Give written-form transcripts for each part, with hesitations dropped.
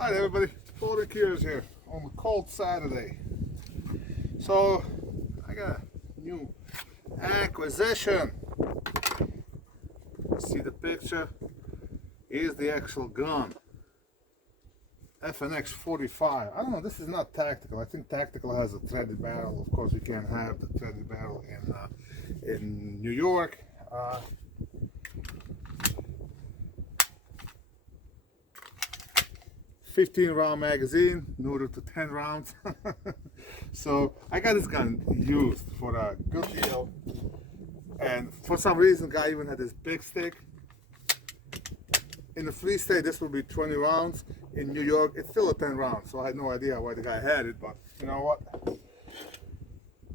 Alright everybody, Bald&curious here on the cold Saturday. So I got a new acquisition. See the picture? Here's the actual gun. FNX 45. I don't know, this is not tactical. I think tactical has a threaded barrel. Of course we can't have the threaded barrel in New York. 15 round magazine, neutered to 10 rounds. So I got this gun used for a good deal, and for some reason guy even had this big stick. In the free state this would be 20 rounds. In New York it's still a 10 rounds, so I had no idea why the guy had it, but you know what,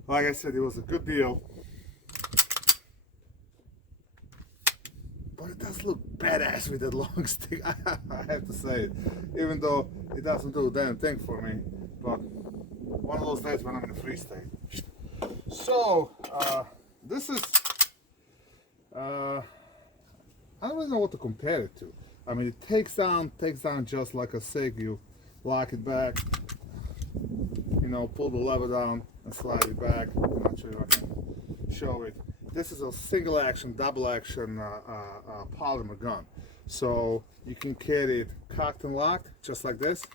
like I said, it was a good deal. But it does look badass with that long stick. I have to say it, even though it doesn't do a damn thing for me. But one of those days when I'm in a free state. So this is I don't really know what to compare it to. I mean, it takes down just like a SIG. You lock it back, you know, pull the lever down and slide it back. I'm not sure if I can show it. This is a single action, double action polymer gun. So you can carry it cocked and locked, just like this.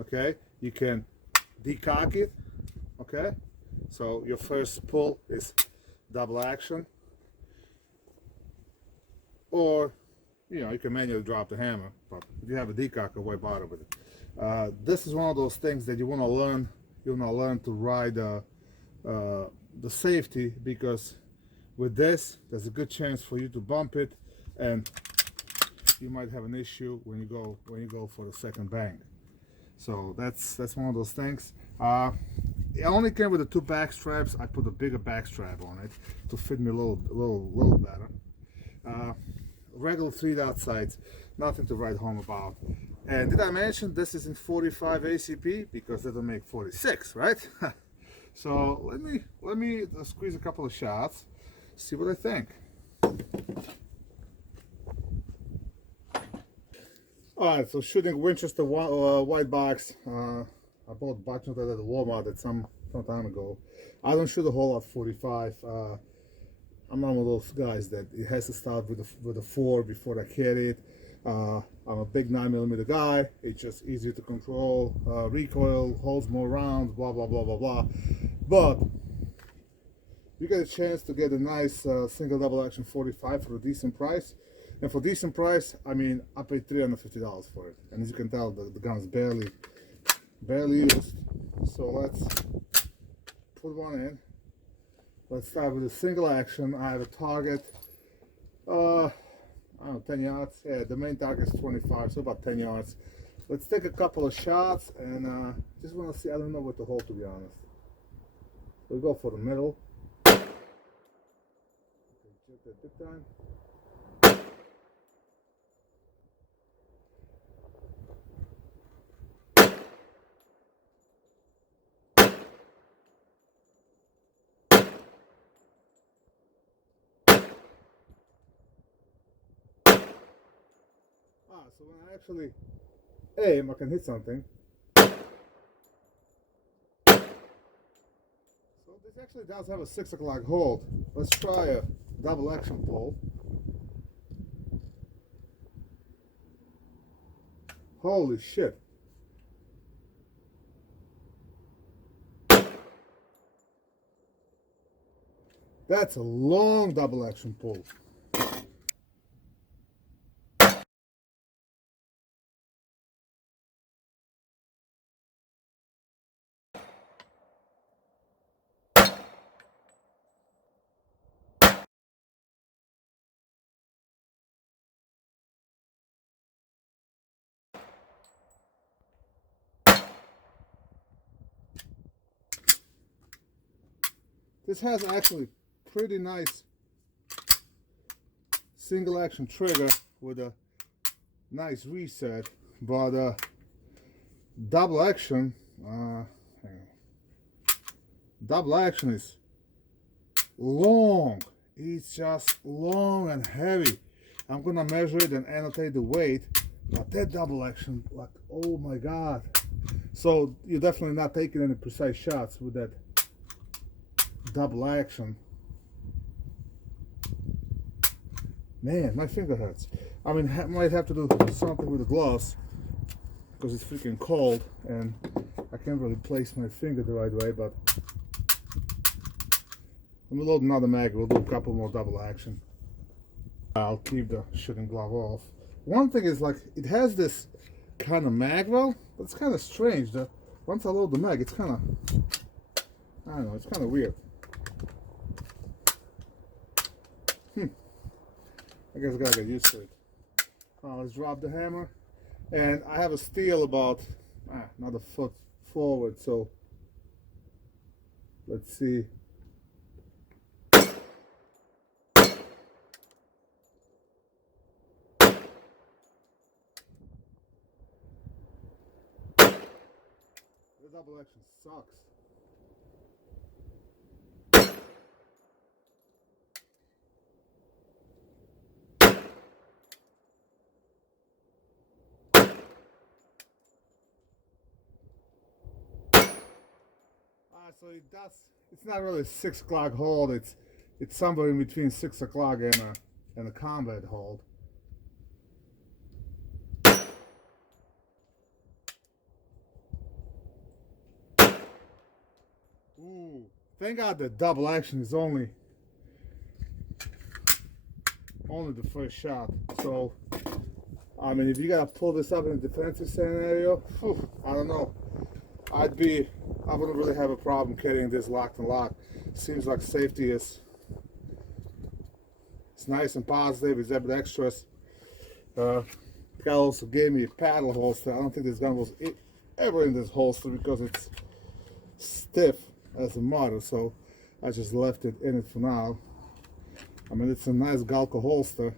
Okay, you can decock it. Okay, so your first pull is double action, or you know, you can manually drop the hammer. But if you have a decocker, why bother with it? This is one of those things that you want to learn. You want to learn to ride the safety, because with this, there's a good chance for you to bump it, and you might have an issue when you go for the second bang. So that's one of those things. It only came with the 2 back straps. I put a bigger back strap on it to fit me a little better. Regular 3-dot sights, nothing to write home about. And did I mention this is in 45 ACP, because they don't make 46, right? So let me squeeze a couple of shots. See what I think. Alright, so shooting Winchester white box. I bought a bunch of that at Walmart some time ago. I don't shoot a whole lot 45. I'm not one of those guys that it has to start with a 4 before I carry it. I'm a big 9mm guy. It's just easier to control. Recoil, holds more rounds, blah blah blah blah blah. But you get a chance to get a nice single double action 45 for a decent price. And for decent price, I mean, I paid $350 for it. And as you can tell, the gun's barely used. So let's put one in. Let's start with a single action. I have a target, I don't know, 10 yards. Yeah, the main target is 25, so about 10 yards. Let's take a couple of shots, and just want to see. I don't know what to hold, to be honest. We'll go for the middle. Check that big time. So when I actually aim, I can hit something. So this actually does have a 6 o'clock hold. Let's try a double action pull. Holy shit. That's a long double action pull. This has actually pretty nice single action trigger with a nice reset, but double action is long. It's just long and heavy. I'm gonna measure it and annotate the weight But that double action, like, oh my god. So you're definitely not taking any precise shots with that double action. Man, my finger hurts. I mean, might have to do something with the gloves because it's freaking cold and I can't really place my finger the right way, but let me load another mag. We'll do a couple more double action. I'll keep the shooting glove off. One thing is, like, it has this kind of mag well, but it's kind of strange that once I load the mag, it's kind of, I don't know, it's kind of weird. I guess I gotta get used to it. Let's drop the hammer. And I have a steel about another foot forward, so let's see. The double action sucks. So it does. It's not really a 6 o'clock hold. It's somewhere in between 6 o'clock and a combat hold. Ooh! Thank God the double action is only the first shot. So I mean, if you gotta pull this up in a defensive scenario, I don't know. I wouldn't really have a problem carrying this locked and locked. Seems like safety is, it's nice and positive. It's a bit extras. The guy also gave me a paddle holster. I don't think this gun was ever in this holster because it's stiff as a mud, so I just left it in it for now. I mean, it's a nice Galco holster.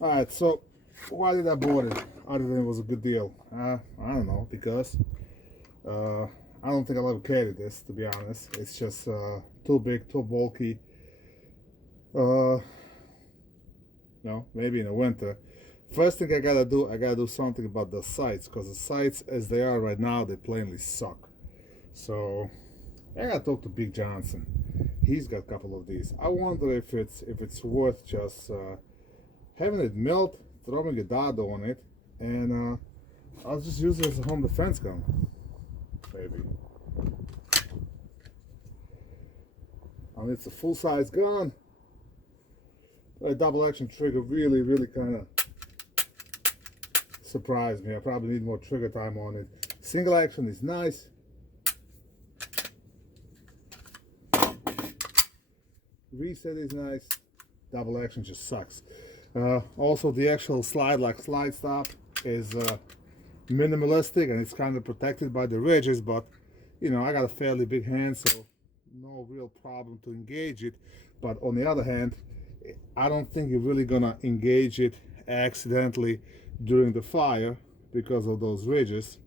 Alright, so why did I bought it other than it was a good deal? I don't know, because I don't think I'll ever carry this, to be honest. It's just too big, too bulky. No, maybe in the winter. First thing I gotta do something about the sights, because the sights as they are right now, they plainly suck. So I gotta talk to Big Johnson. He's got a couple of these. I wonder if it's worth just having it melt, throwing a dart on it, and I'll just use it as a home defense gun. Maybe. I mean, it's a full-size gun. A double action trigger really kind of surprised me. I probably need more trigger time on it. Single action is nice. Reset is nice. Double action just sucks. Also, the actual slide stop is minimalistic and it's kind of protected by the ridges, but you know, I got a fairly big hand, so no real problem to engage it. But on the other hand, I don't think you're really gonna engage it accidentally during the fire because of those ridges,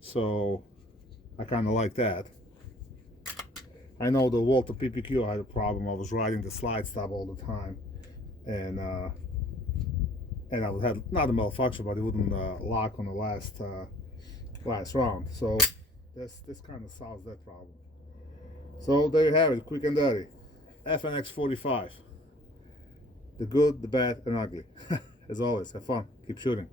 so I kind of like that. I know the Walter PPQ had a problem. I was riding the slide stop all the time, and I would have not a malfunction, but it wouldn't lock on the last round. So this kind of solves that problem. So there you have it, quick and dirty. FNX 45. The good, the bad, and ugly. As always, have fun. Keep shooting.